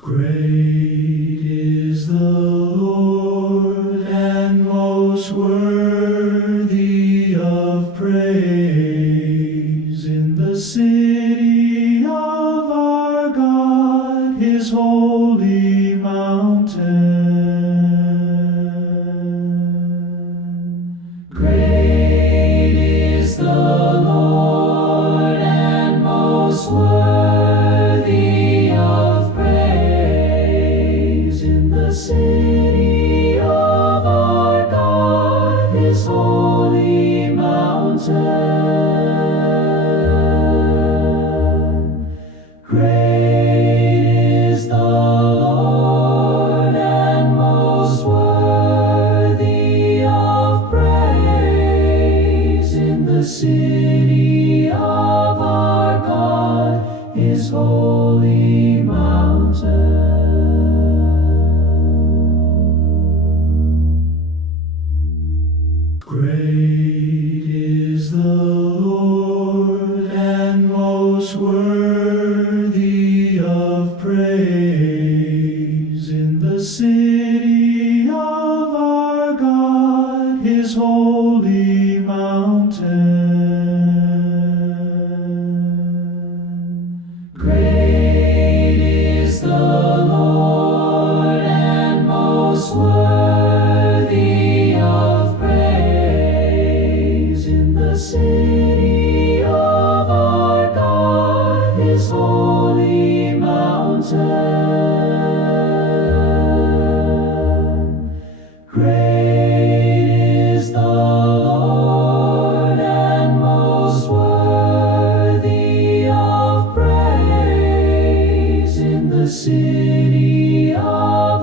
Great is the Lord and most worthy of praise in the city of our God, his holy mountain. Great is the Lord and most worthy of praise in the city of our God, his holy mountain. Great is the Lord and most worthy of praise in the city of our God, his holy mountain. Great is the Lord and most worthy of praise in the city of our God, his holy mountain. Great is the Lord and most worthy of praise in the city of our God, his holy mountain. Great is the Lord and most worthy of praise in the city of